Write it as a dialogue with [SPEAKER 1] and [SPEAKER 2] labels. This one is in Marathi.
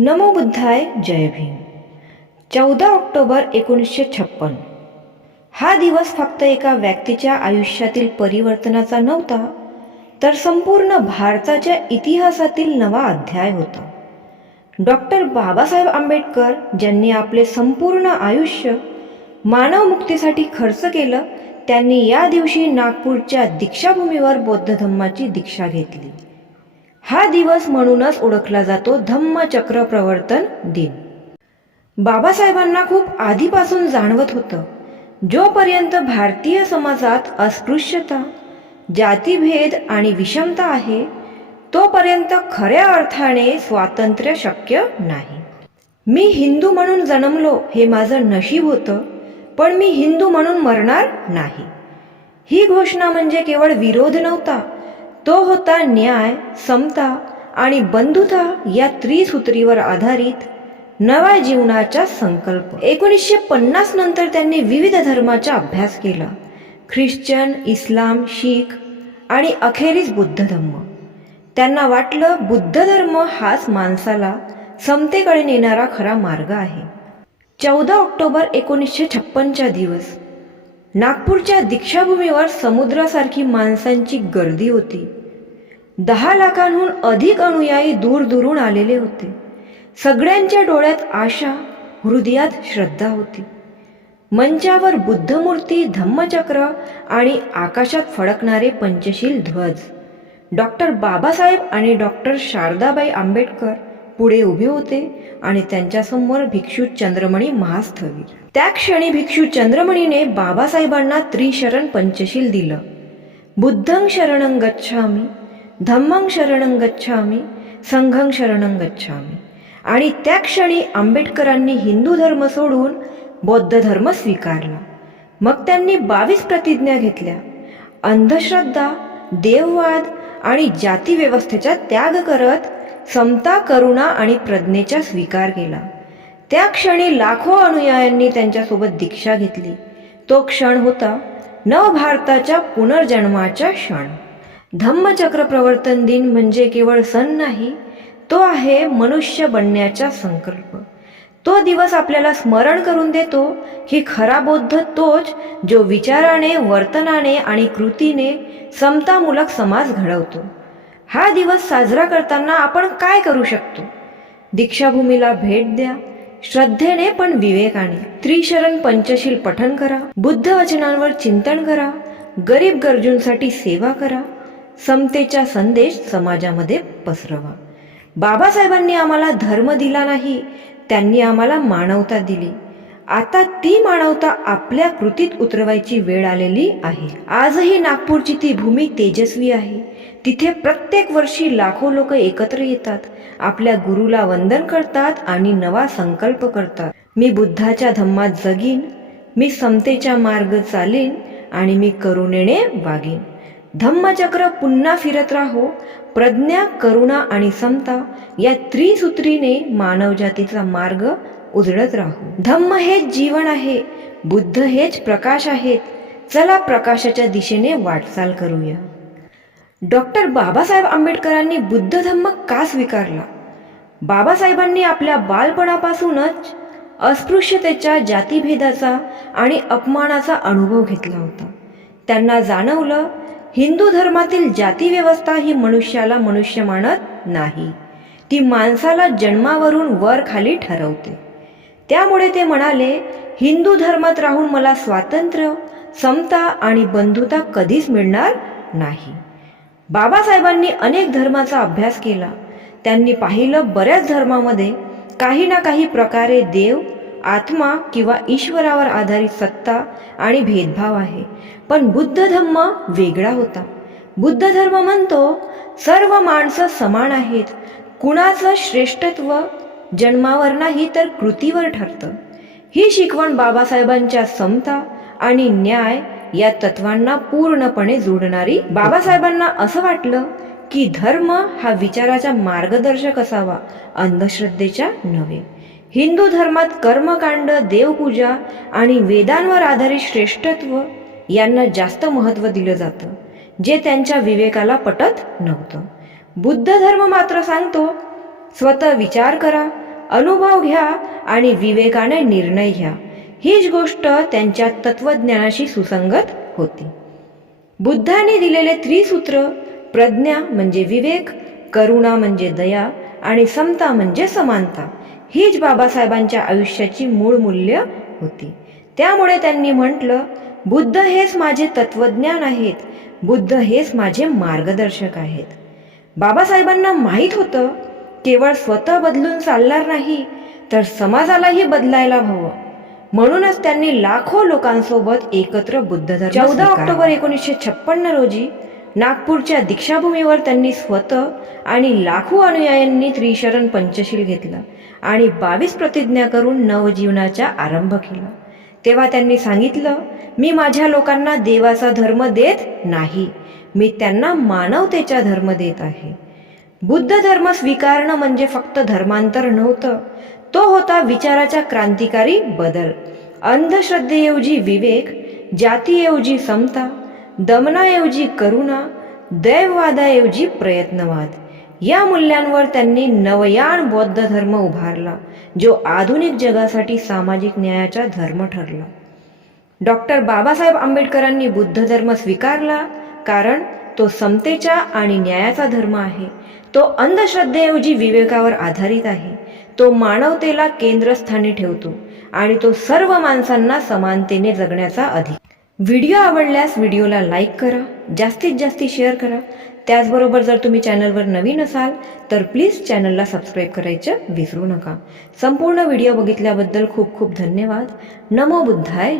[SPEAKER 1] नमो बुद्धाय जय भीम. चौदा ऑक्टोबर एकोणीसशे छप्पन. हा दिवस फक्त एका व्यक्तीच्या आयुष्यातील परिवर्तनाचा नव्हता तर संपूर्ण भारताच्या इतिहासातील नवा अध्याय होता. डॉक्टर बाबासाहेब आंबेडकर ज्यांनी आपले संपूर्ण आयुष्य मानवमुक्तीसाठी खर्च केलं त्यांनी या दिवशी नागपूरच्या दीक्षाभूमीवर बौद्ध धम्माची दीक्षा घेतली. हा दिवस म्हणूनच ओळखला जातो धम्मचक्र प्रवर्तन दिन. बाबासाहेबांना खूप आधीपासून जाणवत होतं जोपर्यंत भारतीय समाजात अस्पृश्यता जातीभेद आणि विषमता आहे तोपर्यंत खऱ्या अर्थाने स्वातंत्र्य शक्य नाही. मी हिंदू म्हणून जन्मलो हे माझं नशीब होतं पण मी हिंदू म्हणून मरणार नाही. ही घोषणा म्हणजे केवळ विरोध नव्हता तो होता न्याय समता आणि बंधुता या त्रिसूत्रीवर आधारित नव्या जीवनाचा संकल्प. एकोणीसशे पन्नास नंतर त्यांनी विविध धर्माचा अभ्यास केला. ख्रिश्चन इस्लाम शीख आणि अखेरीस बुद्ध धर्म त्यांना वाटलं बुद्ध धर्म हाच माणसाला समतेकडे नेणारा खरा मार्ग आहे. चौदा ऑक्टोबर एकोणीसशे छप्पनचा दिवस. नागपूरच्या दीक्षाभूमीवर समुद्रासारखी माणसांची गर्दी होती. दहा लाखांहून अधिक अनुयायी दूरदूरून आलेले होते. सगळ्यांच्या डोळ्यात आशा हृदयात श्रद्धा होती. मंचावर बुद्धमूर्ती धम्मचक्र आणि आकाशात फडकणारे पंचशील ध्वज. डॉक्टर बाबासाहेब आणि डॉक्टर शारदाबाई आंबेडकर पुढे उभे होते आणि त्यांच्यासमोर भिक्षू चंद्रमणी महास्थवीर. त्या क्षणी भिक्षू चंद्रमणीने बाबासाहेबांना त्रिशरण पंचशील दिलं. बुद्धं शरणं गच्छामी. धम्मं शरणं गच्छामी संघं शरणं गच्छामी. आणि त्या क्षणी आंबेडकरांनी हिंदू धर्म सोडून बौद्ध धर्म स्वीकारला. मग त्यांनी बावीस प्रतिज्ञा घेतल्या. अंधश्रद्धा देववाद आणि जातीव्यवस्थेचा त्याग करत समता करुणा आणि प्रज्ञेचा स्वीकार केला. त्या क्षणी लाखो अनुयायांनी त्यांच्यासोबत दीक्षा घेतली. तो क्षण होता नवभारताच्या पुनर्जन्माचा क्षण. धम्मचक्र प्रवर्तन दिन म्हणजे केवळ सण नाही तो आहे मनुष्य बनण्याचा संकल्प. तो दिवस आपल्याला स्मरण करून देतो की खरा बौद्ध तोच जो विचाराने वर्तनाने आणि कृतीने समतामूलक समाज घडवतो. हा दिवस साजरा करताना आपण काय करू शकतो? दीक्षाभूमीला भेट द्या श्रद्धेने पण विवेकाने. त्रिशरण पंचशील पठन करा बुद्ध वचनांवर चिंतन करा गरीब गरजूंसाठी सेवा करा समतेचा संदेश समाजामध्ये पसरवा. बाबासाहेबांनी आम्हाला धर्म दिला नाही त्यांनी आम्हाला मानवता दिली. आता ती मानवता आपल्या कृतीत उतरवायची वेळ आलेली आहे. आजही नागपूरची ती भूमी तेजस्वी आहे. तिथे प्रत्येक वर्षी लाखो लोक एकत्र येतात आपल्या गुरुला वंदन करतात आणि नवा संकल्प करतात. मी बुद्धाच्या धम्मात जगीन मी समतेचा मार्ग चालेन आणि मी करुणेने वागेन. धम्मचक्र पुन्हा फिरत राहो प्रज्ञा करुणा आणि समता या त्रिसूत्रीने मानवजातीचा मार्ग उजळत राहू. धम्म हेच जीवन आहे बुद्ध हेच प्रकाश आहेत चला प्रकाशाच्या दिशेने वाटचाल करूया. डॉक्टर बाबासाहेब आंबेडकरांनी बुद्ध धम्म का स्वीकारला? बाबासाहेबांनी आपल्या बालपणापासूनच अस्पृश्यतेच्या जातीभेदाचा आणि अपमानाचा अनुभव घेतला होता. त्यांना जाणवलं हिंदू धर्मातील जातीव्यवस्था ही मनुष्याला मनुष्य मानत नाही. ती माणसाला जन्मावरून वर खाली ठरवते. त्यामुळे ते म्हणाले हिंदू धर्मात राहून मला स्वातंत्र्य समता आणि बंधुता कधीच मिळणार नाही. बाबासाहेबांनी अनेक धर्माचा अभ्यास केला. त्यांनी पाहिलं बऱ्याच धर्मामध्ये काही ना काही प्रकारे देव आत्मा किंवा ईश्वरावर आधारित सत्ता आणि भेदभाव आहे. पण बुद्ध धम्म वेगळा होता. बुद्ध धर्म म्हणतो सर्व माणसं समान आहेत. कुणाचं श्रेष्ठत्व जन्मावर नाही तर कृतीवर ठरतं. ही शिकवण बाबासाहेबांच्या समता आणि न्याय या तत्वांना पूर्णपणे जोडणारी बाबासाहेबांना असं वाटलं की धर्म हा विचाराचा मार्गदर्शक असावा अंधश्रद्धेच्या नव्हे. हिंदू धर्मात कर्मकांड देवपूजा आणि वेदांवर आधारित श्रेष्ठत्व यांना जास्त महत्त्व दिलं जातं जे त्यांच्या विवेकाला पटत नव्हतं. बुद्ध धर्म मात्र सांगतो स्वतः विचार करा अनुभव घ्या आणि विवेकाने निर्णय घ्या. हीच गोष्ट त्यांच्या तत्वज्ञानाशी सुसंगत होती. बुद्धाने दिलेले त्रिसूत्र प्रज्ञा म्हणजे विवेक करुणा म्हणजे दया आणि समता म्हणजे समानता. हीच बाबासाहेबांच्या आयुष्याची मूळ मूल्य होती. त्यामुळे त्यांनी म्हटलं बुद्ध हेच माझे तत्वज्ञान आहेत. बुद्ध हेच माझे मार्गदर्शक आहेत. बाबासाहेबांना माहीत होतं केवळ स्वतः बदलून चालणार नाही तर समाजालाही बदलायला हवं. म्हणूनच त्यांनी लाखो लोकांसोबत एकत्र बुद्ध धर्म चौदा ऑक्टोबर एकोणीसशे छप्पन्न रोजी नागपूरच्या दीक्षाभूमीवर त्यांनी स्वतः आणि लाखो अनुयायांनी त्रिशरण पंचशील घेतलं. आणि बावीस प्रतिज्ञा करून नवजीवनाचा आरंभ केला. तेव्हा त्यांनी सांगितलं मी माझ्या लोकांना देवाचा धर्म देत नाही. मी त्यांना मानवतेचा धर्म देत आहे. बुद्ध धर्म स्वीकारणं म्हणजे फक्त धर्मांतर नव्हतं. तो होता विचाराचा क्रांतिकारी बदल. अंधश्रद्धेऐवजी विवेक जातीऐवजी समता दमनाऐवजी करुणा दैववादाऐवजी प्रयत्नवाद. या मूल्यांवर त्यांनी नवयान बौद्ध धर्म उभारला जो आधुनिक जगासाठी सामाजिक न्यायाचा धर्म ठरला. डॉक्टर बाबासाहेब आंबेडकरांनी बुद्ध धर्म स्वीकारला कारण तो समतेचा आणि न्यायाचा धर्म आहे. तो अंधश्रद्धेऐवजी विवेकावर आधारित आहे. तो मानवतेला केंद्रस्थानी ठेवतो आणि तो सर्व माणसांना समानतेने जगण्याचा अधिक व्हिडिओ आवडल्यास व्हिडिओला लाईक करा जास्तीत जास्त शेअर करा त्याचबरोबर जर तुम्ही चॅनलवर नवीन असाल तर प्लीज चॅनलला सबस्क्राईब करायचं विसरू नका. संपूर्ण व्हिडिओ बघितल्याबद्दल खूप खूप धन्यवाद. नमो बुद्धाय.